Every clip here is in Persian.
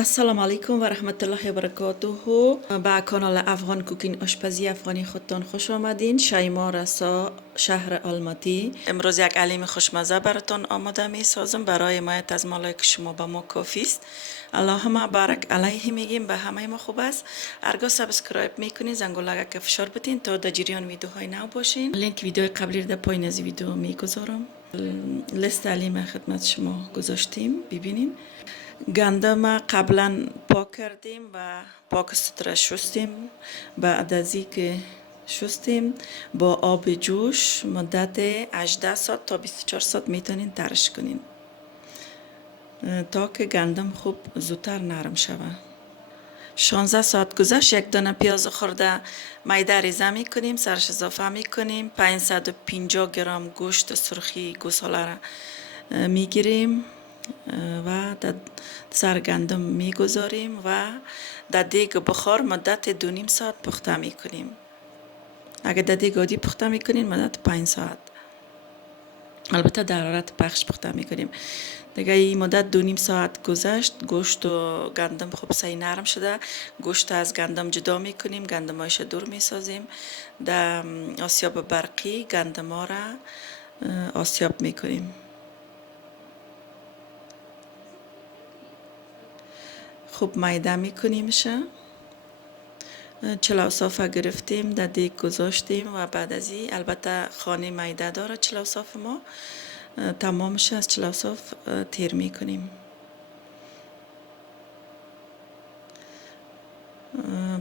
السلام علیکم و رحمت الله و برکاته. به کانال افغان کوکینگ آشپزی افغانی خودتان خوش آمدین. شیما رسا، شهر آلماتی. امروز یک علیم خوشمزه براتان آماده می سازم. برای حمایت از مالک شما به ما کافی است. اللهم بارک علیه میگیم، به همه ما خوب است. هرگاه سابسکرایب میکنین، زنگوله که فشار بدین تا در جریان ویدیوهای نو باشین. لینک ویدیو قبلی در پایین از ویدیو میگذارم. لیست علیم خدمت شما گذاشتیم، ببینین. گندم قبلا پاک کردیم و پاک ستره شستیم. بعد از اینکه شستیم با آب جوش مدت 18 ساعت تا 24 ساعت میتونین ترش کنین تا که گندم خوب زودتر نرم شود. 16 ساعت گذشت. یک دانه پیاز خورده میده ریزه میکنیم، سرش اضافه میکنیم. 550 گرم گوشت سرخی گوساله را میگیریم و در سر گندم میگذاریم و در دیگ بخار مدت 2.5 ساعت پخته میکنیم. اگر در دیگ عادی پخته میکنین مدت 5 ساعت، البته در حرارت پخش پخته میکنیم. دیگه این مدت 2.5 ساعت گذشت. گوشت و گندم خوب سعی نرم شده. گوشت از گندم جدا میکنیم، گندمایش دور میسازیم. در آسیاب برقی گندم ها را آسیاب میکنیم. خوب میده میکنیمش. چلو صافه گرفتیم، در دیگ گذاشتیم و بعد از این البته خانه میده داره چلو صاف ما. تمامش از چلو صاف تیر میکنیم.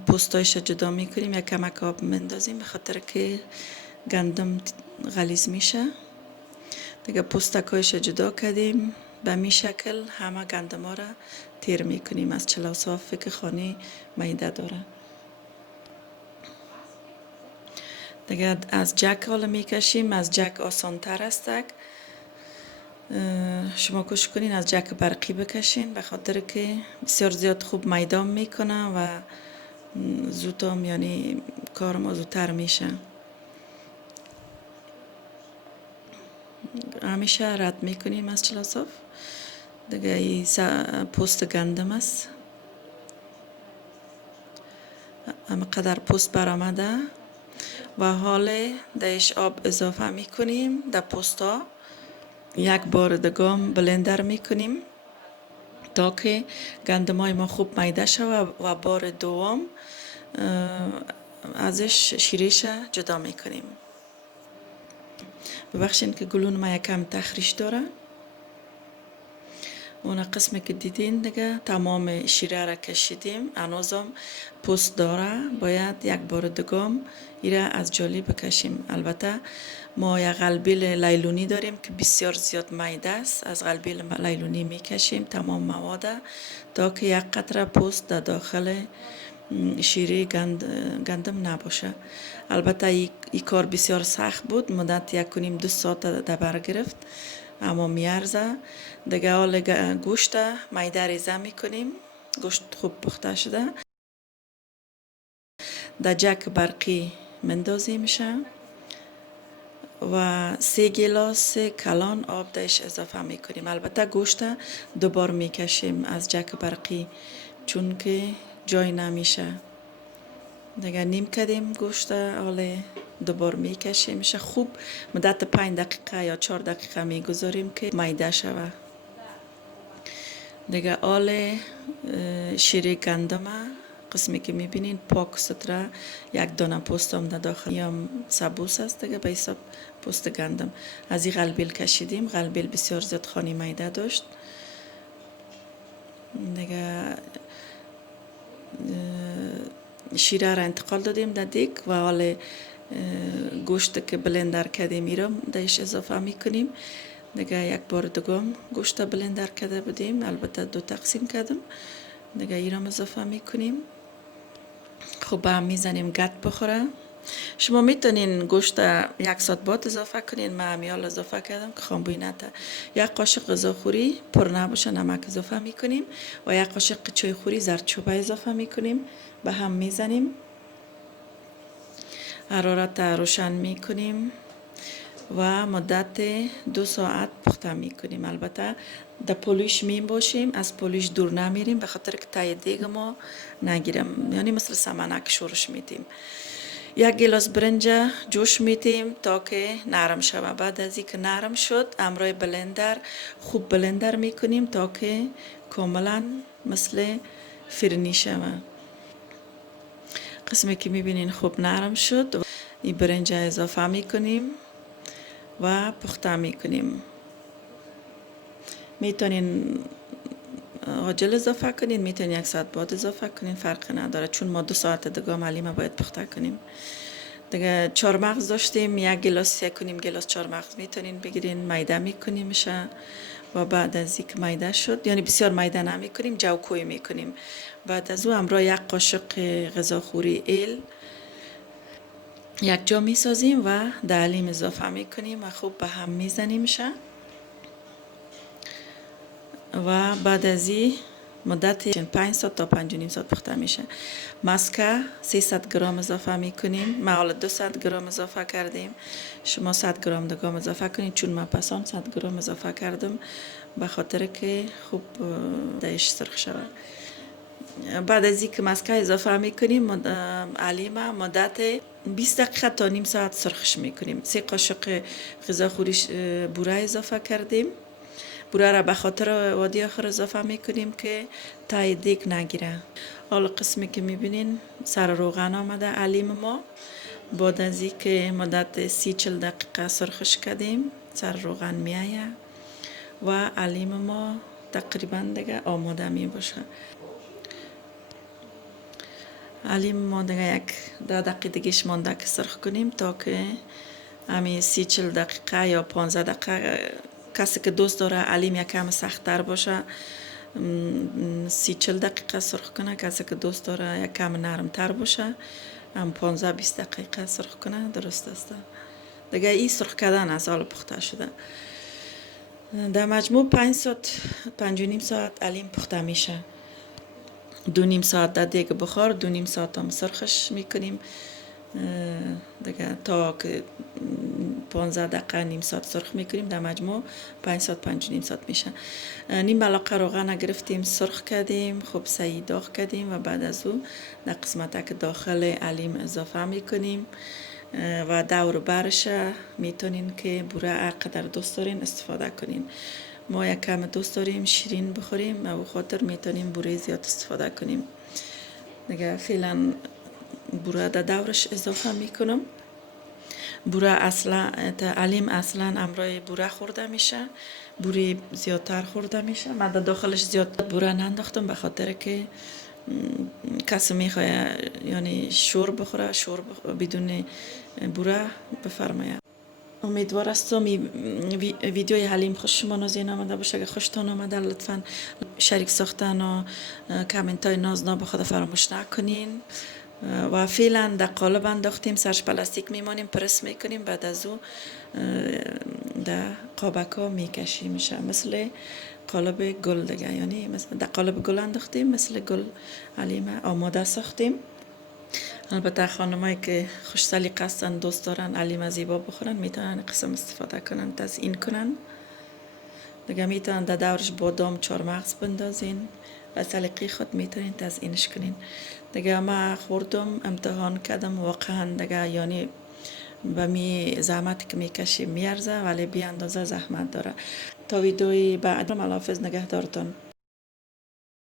پوستایش جدا میکنیم، یک کمک آب مندازیم به خاطر که گندم غلیظ میشه. دیگه پوستکایش جدا کردیم. به می شکل همه گندم ها را تیر میکنیم از چلو صاف که خانه میده داره. دیگه از جک حالا میکشیم. از جک آسان تر است. شما کوشش کنین از جک برقی بکشین به خاطر که بسیار زیاد خوب میدان میکنه و زودم یعنی کار ما زودتر میشه. همیشه رد میکنیم از چلو صاف. دیگه این پوست گندم است. اما قدر پوست برآمده و حال دهش آب اضافه میکنیم در پوستا. یک بار دگام بلندر میکنیم تا که گندمای ما خوب میده شود و بار دوم ازش شیرش جدا میکنیم. ببخشید که گلون ما یکم تخریش داره. اون قسمی که دیدین دیگه تمام شیره را کشیدیم. هنوزم پوست داره. باید یک بار دگام ایره از جالی بکشیم. البته ما یک قلبیل لیلونی داریم که بسیار زیاد میده است. از قلبیل لیلونی میکشیم تمام مواد تا که یک قطره پوست در داخل شیره گندم نباشه. البته این کار بسیار سخت بود. مدت 1.5-2 ساعت در بر گرفت، اما میارزه. دیگه حال گوشت میده ریزه میکنیم. گوشت خوب پخته شده. در جک برقی مندازیمش و 3 گیلاس کلان آب درش اضافه میکنیم. البته گوشت دوبار میکشیم از جک برقی چون که جای نمیشه. دیگه نیم کردیم گوشت، حالا دوبار میکشیمش. خوب مدت 5 دقیقه یا 4 دقیقه میگذاریم که میده شود. دیگه حال شیره گندم قسمی که میبینین پاک ستره، یک دانه پوست هم در داخل یا سبوس است. دیگه به حساب پوست گندم از این قلبیل کشیدیم. قلبیل بسیار زیاد خانی میده داشت. دیگه شیره را انتقال دادیم در دیگ و حال گوشت که بلندر کردیم ایرم درش اضافه میکنیم. دیگه یک بار دوم گوشت بلندر کرده بودیم، البته 2 تقسیم کردم. دیگه ایرم اضافه میکنیم. خوب هم میزنیم گت بخوره. شما میتونین گوشت 1 ساعت بعد اضافه کنین. من همیال اضافه کردم که خامبوینته. یک قاشق غذاخوری پر نباشه نمک اضافه میکنیم و یک قاشق چای خوری زردچوبه اضافه میکنیم. به هم میزنیم. حرارت روشن میکنیم. و مدت 2 ساعت پخته میکنیم. البته در پلوش می باشیم، از پلوش دور نمیریم به خاطر که تای دیگ ما نگیرم، یعنی مثل سمنک شورش میدیم. یک گلاس برنج جوش میدیم تا که نرم شود. بعد از اینکه نرم شد همراه بلندر خوب بلندر میکنیم تا که کاملا مثل فرنی شود. قسمی که میبینین خوب نرم شد، این برنج اضافه میکنیم و پخته میکنیم. میتونین عاجل اضافه کنین، میتونین 1 ساعت بعد اضافه کنین، فرق نداره، چون ما 2 ساعت دیگه حلیمه باید پخته کنیم. دیگه چهارمغز داشتیم، 1 گلاس 1.5 گلاس چهارمغز میتونین بگیرین، میده میکنیمش و بعد از اینکه میده شد، یعنی بسیار میده نمیکنیم، جوکوی میکنیم. بعد از او همراه 1 قاشق غذاخوری ایل یک جا میسازیم و در حلیم اضافه میکنیم و خوب به هم میزنیمش. و بعد از این مدت 5 ساعت تا 5.5 ساعت پخته میشه. مسکه 300 گرم اضافه میکنیم، ما حالا 200 گرم اضافه کردیم، شما 100 گرم دیگه اضافه کنید، چون ما پسام 100 گرم اضافه کردم به خاطر که خوب دایش سرخ شود. بعد از اینکه مسکه اضافه میکنیم حلیمه مدت 20 دقیقه تا نیم ساعت سرخش میکنیم. 3 قاشق غذاخوری بوره اضافه کردیم. بوره را به خاطر وادی آخر اضافه میکنیم که تای دیگ نگیره. حالا قسمی که میبینین سر روغن آمده حلیم ما. بعد از اینکه مدت 30-40 دقیقه سرخش کردیم سر روغن میآید و حلیم ما تقریبا دیگه آماده می باشه. حلیم ما دیگه 10 دقیقه دیگهش مانده که سرخ کنیم تا که همین 30-40 دقیقه یا 15 دقیقه، کسی که دوست داره حلیم یکم سخت‌تر باشه 30-40 دقیقه سرخ کنه، کسی که دوست داره یکم نرم‌تر باشه هم 15-20 دقیقه سرخ کنه درست است. دیگه این سرخ کردن از حال پخته شده. در مجموع 5 ساعت 5.5 ساعت حلیم پخته میشه. 2.5 ساعت در دیگ بخار، 2.5 ساعت هم سرخش میکنیم دیگه تا که 15 دقیقه نیم ساعت سرخ میکنیم. در مجموع 5 ساعت 5.5 ساعت میشه. نیم ملاقه روغن گرفتیم، سرخ کردیم، خوب سعی داغ کردیم و بعد از او در قسمت که داخل حلیم اضافه میکنیم و دور برش میتونین که بوره هر قدر دوست دارین استفاده کنین. ما یک کم دوست داریم شیرین بخوریم و خاطر میتونیم بوره زیاد استفاده کنیم. دیگه فعلا بوره در دورش اضافه میکنم. بوره اصلا حلیم اصلا همراه بوره خورده میشه، بوره زیادتر خورده میشه. من در داخلش زیاد بوره ننداختم به خاطر که کسی میخواه یعنی شور بخوره، بدون بوره بفرمایه. امیدوار هستم ویدیوی حلیم خوش شما نازین آمده باشه. اگه خوشتان آمده لطفا شریک ساختن و کامنت های نازناب خود فراموش نکنین. و فعلا در قالب انداختیم، سرش پلاستیک میمانیم، پرس میکنیم، بعد از او در قابکا میکشیم میشه مثل قالب گل دیگه، یعنی مثل در قالب گل انداختیم مثل گل حلیم آماده ساختیم. البته خانمایی که خوش سلیقه هستن دوست دارن حلیم زیبا بخورن میتونن قسم استفاده کنن، تزیین کنن دیگه. میتونن در دورش بادام چهارمغز بندازین و سلیقه خود میتونین تزیینش کنین دیگه. ما خوردم، امتحان کردم، واقعا دیگه یعنی به می زحمتی که میکشیم میارزه، ولی بی اندازه زحمت داره. تا ویدیوی بعد، ملافظ، نگهدارتان.